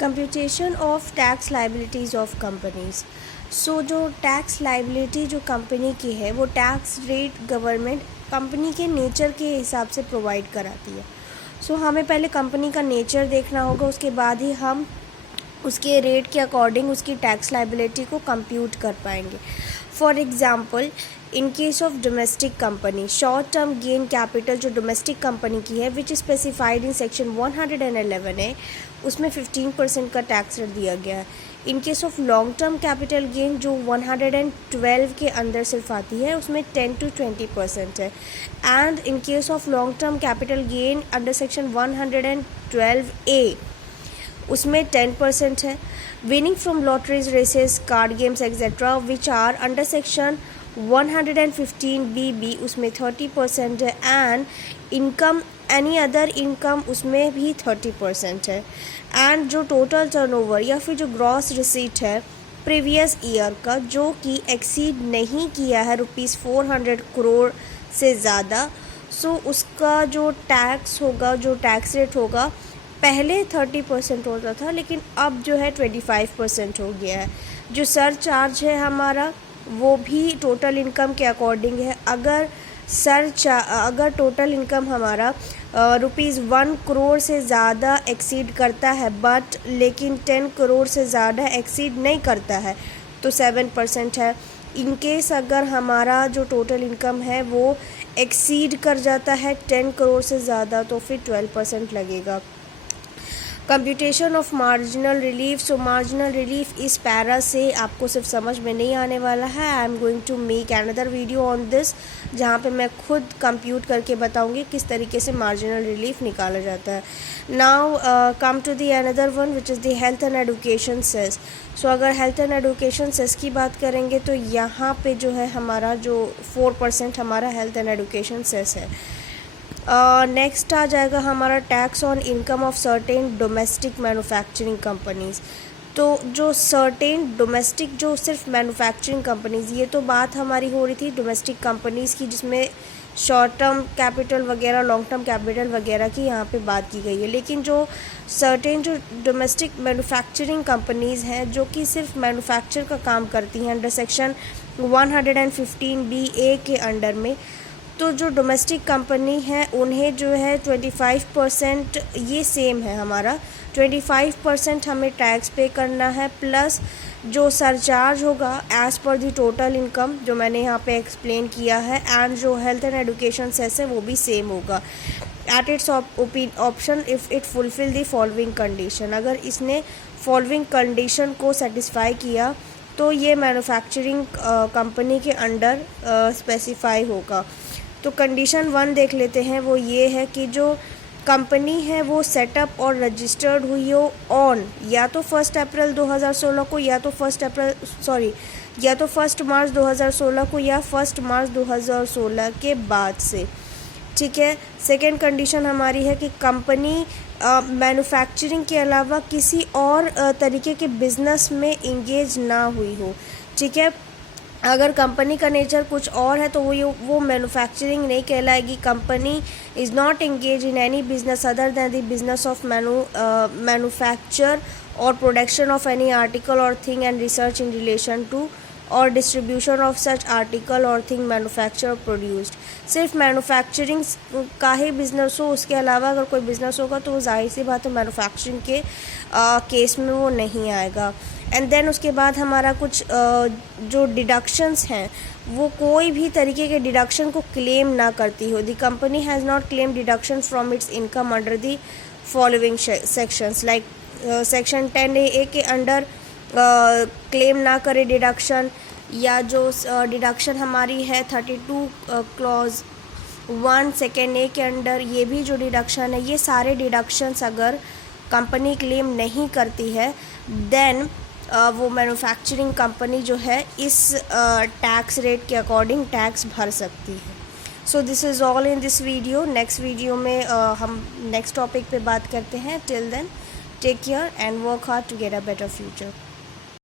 Computation of tax liabilities of companies. So जो tax liability जो company की है वो टैक्स रेट गवर्नमेंट कंपनी के नेचर के हिसाब से प्रोवाइड कराती है। सो हमें पहले कंपनी का नेचर देखना होगा, उसके बाद ही हम उसके रेट के अकॉर्डिंग उसकी टैक्स लाइबिलिटी को कंप्यूट कर पाएंगे। For example, in case of domestic company, short term gain capital जो डोमेस्टिक कंपनी की है विच स्पेसिफाइड इन सेक्शन 111 है, उसमें 15% का टैक्स रेट दिया गया है। इन case of long term capital gain जो 112 के अंदर सिर्फ आती है, उसमें 10 to 20% है। And in case of long term capital gain under section 112A उसमें 10% है। Winning from lotteries, races, card games etcetera which are under section 115BB उसमें 30% है। And income, any other income, उसमें भी 30% है। एंड जो टोटल टर्नओवर या फिर जो ग्रॉस रिसीट है प्रीवियस ईयर का जो कि एक्सीड नहीं किया है ₹400 करोड़ से ज़्यादा, सो उसका जो टैक्स होगा, जो टैक्स रेट होगा, पहले 30% होता था लेकिन अब जो है 25% हो गया है। जो सर चार्ज है हमारा वो भी टोटल इनकम के अकॉर्डिंग है। अगर टोटल इनकम हमारा ₹1 करोड़ से ज़्यादा एक्सीड करता है बट लेकिन 10 करोड़ से ज़्यादा एक्सीड नहीं करता है तो 7% है। इनकेस अगर हमारा जो टोटल इनकम है वो एक्सीड कर जाता है 10 करोड़ से ज़्यादा तो फिर 12% लगेगा। Computation of marginal relief. So marginal relief इस पैरा से आपको सिर्फ समझ में नहीं आने वाला है। I am going to make another video on this जहाँ पे मैं खुद कंप्यूट करके बताऊँगी किस तरीके से मार्जिनल रिलीफ निकाला जाता है। Now come to the another one which is the health and education cess. So अगर हेल्थ एंड एडुकेशन सेस की बात करेंगे तो यहाँ पे जो है हमारा जो 4% हमारा हेल्थ एंड एडुकेशन सेस है। नेक्स्ट आ जाएगा हमारा tax on income of certain domestic manufacturing companies. तो जो सर्टेन डोमेस्टिक जो सिर्फ मैन्युफैक्चरिंग कंपनीज़, ये तो बात हमारी हो रही थी डोमेस्टिक कंपनीज़ की जिसमें शॉर्ट टर्म कैपिटल वगैरह, लॉन्ग टर्म कैपिटल वगैरह की यहाँ पे बात की गई है। लेकिन जो सर्टेन जो डोमेस्टिक मैन्युफैक्चरिंग कंपनीज़ हैं जो कि सिर्फ मैन्युफैक्चर का काम करती हैं अंडर सेक्शन 115BA के अंडर में, तो जो डोमेस्टिक कंपनी है उन्हें जो है 25%, ये सेम है हमारा 25% हमें टैक्स पे करना है, प्लस जो सरचार्ज होगा एज़ पर दी टोटल इनकम जो मैंने यहाँ पे एक्सप्लेन किया है। एंड जो हेल्थ एंड एडुकेशन सेस है वो भी सेम होगा at its option if it fulfil the following condition. अगर इसने फॉलोइंग कंडीशन को सेटिस्फाई किया तो ये मैन्युफैक्चरिंग कंपनी के अंडर स्पेसिफाई होगा। तो कंडीशन 1 देख लेते हैं, वो ये है कि जो कंपनी है वो सेटअप और रजिस्टर्ड हुई हो ऑन या तो 1 अप्रैल 2016 को या तो 1 मार्च 2016 को या 1 मार्च 2016 के बाद से। ठीक है। सेकेंड कंडीशन हमारी है कि कंपनी मैन्युफैक्चरिंग के अलावा किसी और तरीके के बिजनेस में इंगेज ना हुई हो। ठीक है। अगर कंपनी का नेचर कुछ और है तो वो मैन्युफैक्चरिंग नहीं कहलाएगी। Company is not engage in any business other than the business of manufacture or production of any article or thing and research in relation to or distribution of such article or thing manufacture or produced. सिर्फ manufacturing का ही business हो, उसके अलावा अगर कोई business होगा तो वो जाहिर सी बात है मैन्युफैक्चरिंग के केस में वो नहीं आएगा। एंड देन उसके बाद हमारा कुछ जो डिडक्शंस हैं वो कोई भी तरीके के डिडक्शन को क्लेम ना करती हो। The company has not claim deduction from its income under the following sections like section 10A के अंडर क्लेम ना करे डिडक्शन, या जो डिडक्शन हमारी है 32 क्लॉज 1 सेकेंड A के अंडर, ये भी जो डिडक्शन है, ये सारे डिडक्शंस अगर कंपनी क्लेम नहीं करती है देन वो मैन्युफैक्चरिंग कंपनी जो है इस टैक्स रेट के अकॉर्डिंग टैक्स भर सकती है। So this is all in this video. Next video में हम नेक्स्ट टॉपिक पे बात करते हैं। Till then take care and work hard to get a better future.